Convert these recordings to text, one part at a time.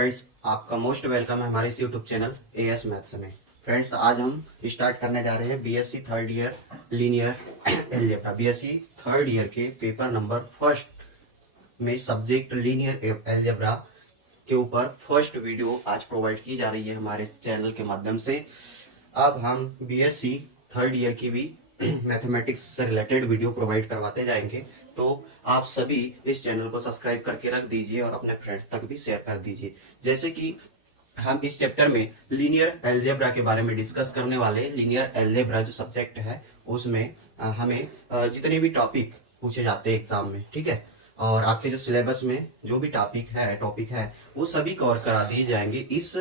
Friends, आपका most welcome है हमारे इस यूट्यूब चैनल एएस मैथ्स में। फ्रेंड्स, आज हम स्टार्ट करने जा रहे हैं BSc third year linear algebra. BSc third year के पेपर नंबर फर्स्ट में सब्जेक्ट लीनियर अलजेब्रा के ऊपर फर्स्ट वीडियो आज प्रोवाइड की जा रही है हमारे इस चैनल के माध्यम से। अब हम बीएससी थर्ड ईयर की भी मैथमेटिक्स से रिलेटेड वीडियो प्रोवाइड करवाते जाएंगे, तो आप सभी इस चैनल को सब्सक्राइब करके रख दीजिए और अपने फ्रेंड तक भी शेयर कर दीजिए। जैसे कि हम इस चैप्टर में लीनियर अलजेब्रा के बारे में डिस्कस करने वाले। लीनियर अलजेब्रा जो सब्जेक्ट है उसमें हमें जितने भी टॉपिक पूछे जाते हैं एग्जाम में, ठीक है, और आपके जो सिलेबस में जो भी टॉपिक है वो सभी कवर करा दिए जाएंगे इस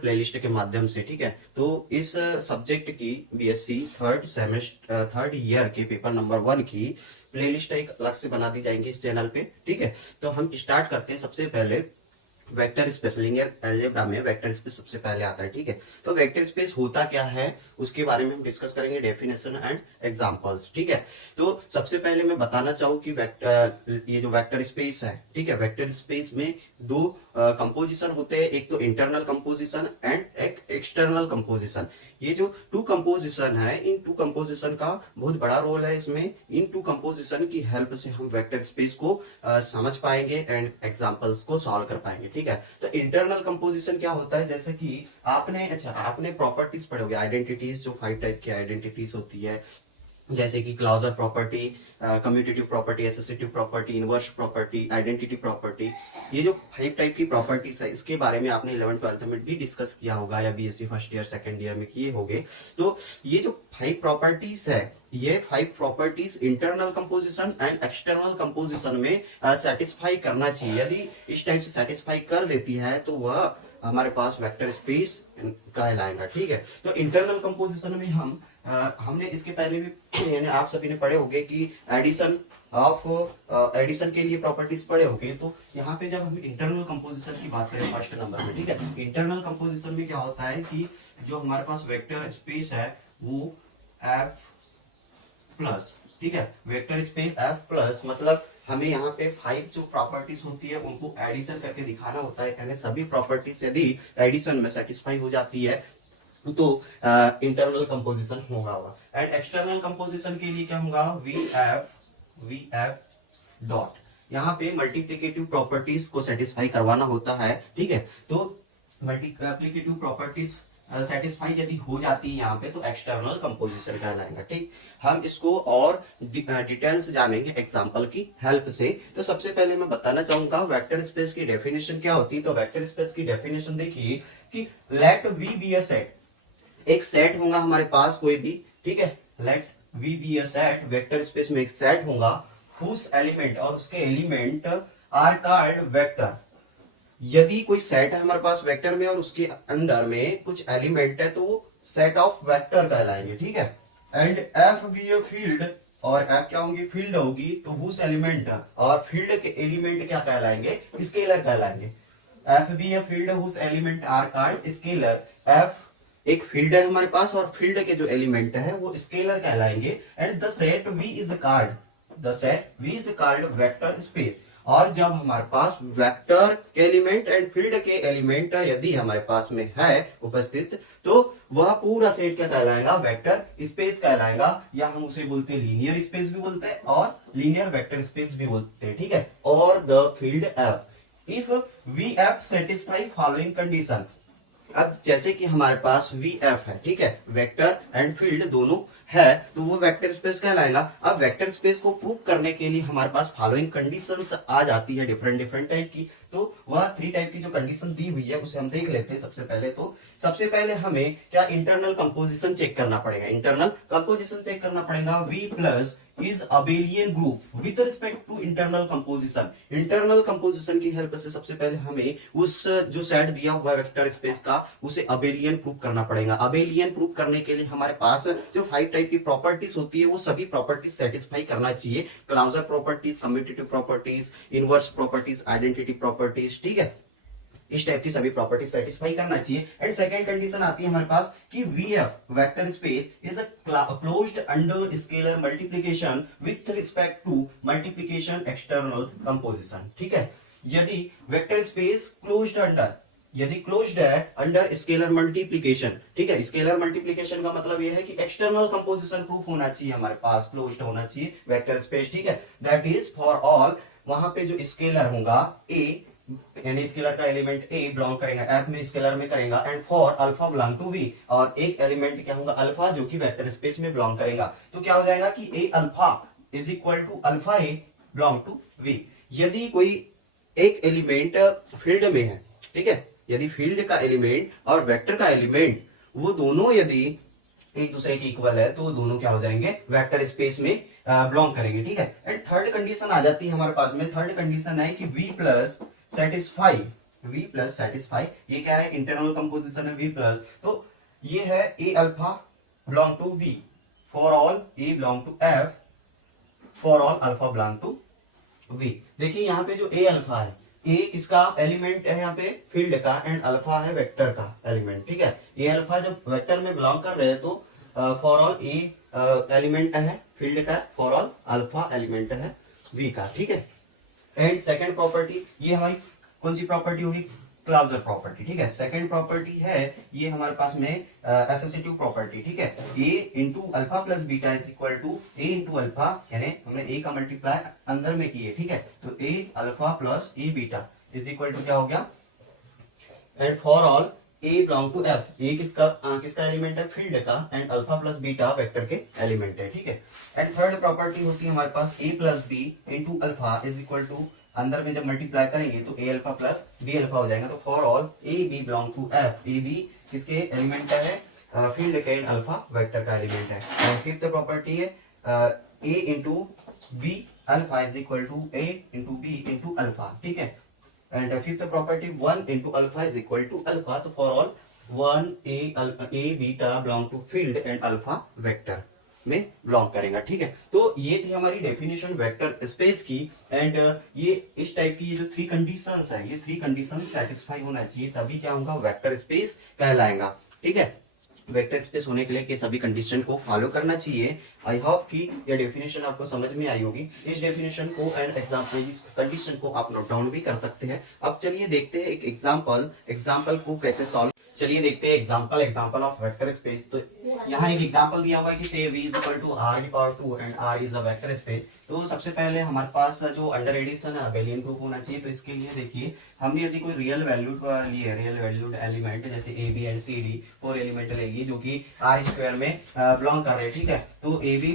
प्लेलिस्ट के माध्यम से, ठीक है। तो इस सब्जेक्ट की बीएससी थर्ड ईयर के पेपर नंबर 1 की प्लेलिस्ट एक अलग से बना दी जाएंगी इस चैनल पे, ठीक है। तो हम स्टार्ट करते हैं। सबसे पहले वेक्टर स्पेस। लीनियर अलजेब्रा में वेक्टर स्पेस सबसे पहले आता है, ठीक है। तो वेक्टर स्पेस होता क्या है उसके बारे में हम डिस्कस करेंगे, डेफिनेशन एंड एग्जांपल्स, ठीक है। तो सबसे पहले मैं बताना चाहूँ कि ये जो वेक्टर स्पेस है, ठीक है, वेक्टर स्पेस में दो कंपोजिशन होते हैं, एक तो इंटरनल कंपोजिशन एंड एक एक्सटर्नल कंपोजिशन। ये जो टू कंपोजिशन है, इन टू कंपोजिशन का बहुत बड़ा रोल है इसमें। इन टू कंपोजिशन की हेल्प से हम वेक्टर स्पेस को समझ पाएंगे एंड एग्जांपल्स को सॉल्व कर पाएंगे, ठीक है। तो इंटरनल कंपोजिशन क्या होता है, जैसे कि आपने प्रॉपर्टीज पढ़े होंगे, आइडेंटिटीज, जो 5 टाइप की आइडेंटिटीज होती है, जैसे कि closure property, commutative property, associative property, inverse property, identity property. ये जो 5 टाइप की प्रॉपर्टीज है इसके बारे में आपने 11th-12th में भी डिस्कस किया होगा या BSc first year second year में किए होंगे। तो ये जो 5 प्रॉपर्टीज है, ये 5 properties internal composition and external composition में सेटिस्फाई करना चाहिए। यदि इस टाइप से सेटिस्फाई कर देती है तो वह हमारे पास वेक्टर स्पेस कहलाएगा, ठीक है। तो इंटरनल कंपोजिशन में हमने इसके पहले भी यानी आप सभी ने पढ़े होंगे कि एडिशन के लिए प्रॉपर्टीज पढ़े होंगे। तो यहाँ पे जब हम इंटरनल कंपोजिशन की बात करें फर्स्ट नंबर में, ठीक है, इंटरनल कंपोजिशन में क्या होता है कि जो हमारे पास वेक्टर स्पेस है वो F प्लस, ठीक है, वेक्टर स्पेस F प्लस, मतलब हमें यहाँ पे 5 जो प्रॉपर्टीज होती है उनको एडिशन करके दिखाना होता है। यानी सभी प्रॉपर्टीज यदि एडिशन में सेटिस्फाई हो जाती है तो इंटरनल कंपोजिशन होगा। एंड एक्सटर्नल कंपोजिशन के लिए क्या होगा, VF डॉट, यहाँ पे मल्टीप्लिकेटिव प्रॉपर्टीज को सेटिस्फाई करवाना होता है, ठीक है। तो मल्टीप्लिकेटिव प्रॉपर्टीज सेटिस्फाई यदि हो जाती है यहाँ पे तो एक्सटर्नल कंपोजिशन कहलाएगा, ठीक। हम इसको और डिटेल्स जानेंगे एग्जांपल की हेल्प से। तो सबसे पहले मैं बताना चाहूंगा वेक्टर स्पेस की डेफिनेशन क्या होती है। तो वेक्टर स्पेस की डेफिनेशन देखिए कि let we be a set, एक सेट होगा हमारे पास कोई भी, ठीक है, let we be a set, vector space में एक सेट होगा हुज एलिमेंट, और उसके एलिमेंट आर कॉल्ड वेक्टर। यदि कोई सेट है हमारे पास वेक्टर में और उसके अंदर में कुछ एलिमेंट है तो वो सेट ऑफ वेक्टर कहलाएंगे, ठीक है। And F be a field, और एफ क्या होगी, फील्ड होगी, तो हुज एलिमेंट और फील्ड के एलिमेंट क्या कहलाएंगे, स्केलर कहलाएंगे। F be a field whose element are called scalar. F एक फील्ड है हमारे पास और फील्ड के जो एलिमेंट है वो स्केलर कहलाएंगे। And the set V is called vector space. और जब हमारे पास वेक्टर के एलिमेंट एंड फील्ड के एलिमेंट यदि हमारे पास में है उपस्थित तो वह पूरा सेट क्या कहलाएगा, वेक्टर स्पेस कहलाएगा, या हम उसे बोलते हैं लीनियर स्पेस भी बोलते हैं और लीनियर वेक्टर स्पेस भी बोलते हैं, ठीक है। और the field F, if VF satisfy following condition. अब जैसे कि हमारे पास VF है, ठीक है, वेक्टर एंड फील्ड दोनों है, तो वो वेक्टर स्पेस कहलाएगा। अब वेक्टर स्पेस को प्रूव करने के लिए हमारे पास फॉलोइंग कंडीशंस आ जाती है डिफरेंट टाइप की। तो वह 3 टाइप की जो कंडीशन दी हुई है उसे हम देख लेते हैं। सबसे पहले हमें क्या इंटरनल कंपोजिशन चेक करना पड़ेगा। इंटरनल कंपोजिशन चेक करना पड़ेगा, V plus is abelian group with respect to internal composition. Internal composition की हेल्प से सबसे पहले हमें उस जो सेट दिया हुआ वेक्टर स्पेस का उसे अबेलियन प्रूव करना पड़ेगा। अबेलियन प्रूव करने के लिए हमारे पास जो 5 टाइप की प्रॉपर्टीज होती है वो सभी प्रॉपर्टीज सेटिस्फाई करना चाहिए। Closure properties, commutative properties, inverse properties, identity properties, ठीक है, इस टाइप की सभी प्रॉपर्टी सेटिस्फाई करना चाहिए। एंड सेकंड कंडीशन आती है हमारे पास कि VF vector space is a closed under scalar multiplication with respect to multiplication external composition, ठीक है। यदि वेक्टर स्पेस क्लोज्ड अंडर, यदि क्लोज्ड है अंडर स्केलर मल्टीप्लीकेशन, ठीक है। स्केलर मल्टीप्लीकेशन का मतलब यह है कि एक्सटर्नल कंपोजिशन प्रूफ होना चाहिए हमारे पास, क्लोज्ड होना चाहिए वेक्टर स्पेस, ठीक है। दैट इज फॉर ऑल, वहां पे जो स्केलर होगा ए, यानी स्केलर का एलिमेंट ए बिलोंग करेगा एफ में, स्केलर में करेगा, and for alpha belong to v, और एक एलिमेंट क्या होगा अल्फा, जो कि वेक्टर स्पेस में बिलोंग करेगा। तो क्या हो जाएगा कि a alpha is equal to alpha a belong to V. यदि कोई एक एलिमेंट फील्ड में है, ठीक है, यदि फील्ड का एलिमेंट और वेक्टर का एलिमेंट वो दोनों यदि एक दूसरे के इक्वल है, तो वो दोनों क्या हो जाएंगे वेक्टर स्पेस में बिलोंग करेंगे, ठीक है। एंड थर्ड कंडीशन आ जाती है हमारे पास में, थर्ड कंडीशन है कि v plus satisfy, v plus satisfy, ये क्या है इंटरनल कंपोजिशन है v प्लस, तो ये है a alpha belong to v, for all a belong to f, for all alpha belong to v। देखिए यहाँ पे जो a अल्फा है, a किसका एलिमेंट है यहाँ पे फील्ड का, एंड अल्फा है वेक्टर का एलिमेंट, ठीक है। a अल्फा जब वेक्टर में बिलोंग कर रहे हैं तो फॉर ऑल a एलिमेंट है फील्ड का, फॉर ऑल अल्फा एलिमेंट है v का, ठीक है। एंड सेकंड प्रॉपर्टी, ये हमारी कौन सी प्रॉपर्टी होगी, क्लाउजर प्रॉपर्टी, ठीक है। सेकंड प्रॉपर्टी है ये हमारे पास में एसोसिएटिव प्रॉपर्टी, ठीक है। a into alpha plus beta is equal to a into alpha, यानी हमने a का मल्टीप्लाई अंदर में किए, ठीक है। तो a alpha plus a beta is equal to क्या हो गया, and for all a belong to f, a किसका एलिमेंट है फील्ड का, and alpha plus beta vector के एलिमेंट है, ठीक है। एंड थर्ड प्रॉपर्टी होती है हमारे पास a plus b into alpha is equal to, अंदर में जब मल्टीप्लाई करेंगे तो a alpha plus b alpha हो जाएगा, तो for all a b belong to f, a b किसके एलिमेंट है फील्ड के, एंड अल्फा वेक्टर का एलिमेंट है। और फिफ्थ प्रॉपर्टी है a into b alpha is equal to a into b into alpha, ठीक है। And fifth property 1 into alpha is equal to alpha, तो for all 1 a beta belong to field and alpha vector में belong करेगा, ठीक है। तो ये थी हमारी डेफिनेशन वेक्टर स्पेस की, एंड ये इस टाइप की ये जो थ्री कंडीशंस है, ये थ्री कंडीशन सेटिस्फाई होना चाहिए, तभी क्या होगा वेक्टर स्पेस कहलाएगा, ठीक है। वेक्टर स्पेस होने के लिए के सभी कंडीशन को फॉलो करना चाहिए। आई होप कि यह डेफिनेशन आपको समझ में आई होगी। इस डेफिनेशन को एंड एग्जाम्पल, इस कंडीशन को आप नोट डाउन भी कर सकते हैं। अब चलिए देखते हैं एक एग्जाम्पल को कैसे सॉल्व। चलिए देखते हैं एग्जाम्पल ऑफ वेक्टर स्पेस। तो यहाँ एक एग्जाम्पल दिया हुआ है कि से v is equal to r की power 2 and r is a vector space. तो सबसे पहले हमारे पास जो अंडर एडिशन है अबेलियन ग्रुप होना चाहिए। तो इसके लिए देखिए हमने यदि कोई रियल वैल्यूड एलिमेंट जैसे a b and c d 4 element ले लिए जो कि आर स्क्वायर में बिलोंग कर रहे हैं, ठीक है। तो A B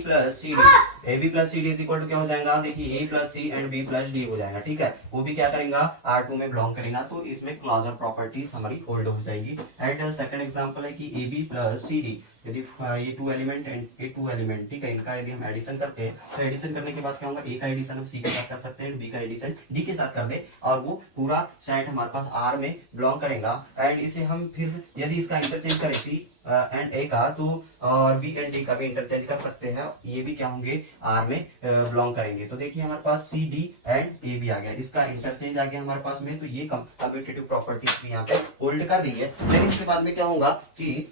plus C D is equal to क्या हो जाएगा, देखिए A plus C and B plus D हो जाएगा, ठीक है। वो भी क्या करेगा R2 में बिलोंग करेगा, तो इसमें क्लॉजर प्रॉपर्टीज हमारी होल्ड हो जाएगी। एंड सेकंड एग्जांपल है कि a B plus C d, यदि ये 2 एलिमेंट एंड ये 2 एलिमेंट, ठीक है, इनका यदि हम एडिशन करते हैं तो एडिशन करने के बाद क्या होगा, ए का एडिशन हम सी के साथ कर सकते हैं, बी का एडिशन डी के साथ कर दे, और वो पूरा सेट हमारे पास आर में बिलोंग करेगा। एंड इसे हम फिर यदि इसका इंटरचेंज करें सी एंड ए का, तो और बी एंड डी का भी इंटरचेंज कर सकते हैं, ये भी क्या होंगे आर में बिलोंग करेंगे। तो देखिए हमारे पास सी डी एंड ए भी आ गया, इसका इंटरचेंज आ गया हमारे पास में, तो ये कम्यूटेटिव प्रॉपर्टीज भी यहाँ पे होल्ड कर रही है। लेकिन इसके बाद में क्या होगा कि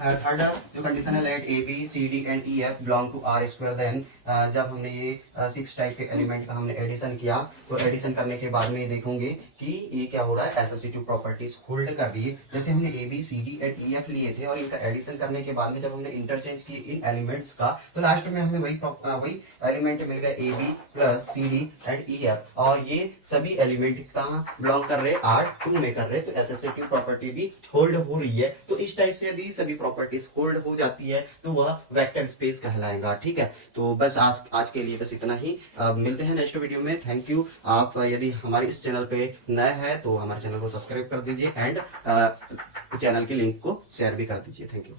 थर्ड जो कंडीशन है let a b c d and e f belong to r square, then जब हमने ये 6 टाइप के एलिमेंट का हमने एडिशन किया, तो एडिशन करने के बाद में ये देखेंगे कि ये क्या हो रहा है, एसोसिएटिव प्रॉपर्टीज होल्ड कर रही है। जैसे हमने a b c d and e f लिए थे और इनका एडिशन करने के बाद में जब हमने इंटरचेंज किए इन एलिमेंट्स का, तो लास्ट में हमें वही एलिमेंट मिल गया a B plus C d and e f, और ये सभी एलिमेंट कहाँ बिलोंग कर रहे हैं, R2 में कर रहे हैं, तो एसोसिएटिव प्रॉपर्टी भी होल्ड हो रही है। तो इस टाइप से यदि सभी प्रॉपर्टीज होल्ड हो जाती है तो वह वेक्टर स्पेस कहलाएगा, ठीक है। तो बस आज के लिए बस इतना ही, मिलते हैं नेक्स्ट वीडियो में। Thank you. आप यदि हमारे इस चैनल पे नए हैं तो हमारे चैनल को सब्सक्राइब कर दीजिए एंड चैनल की लिंक को शेयर भी कर दीजिए। Thank you.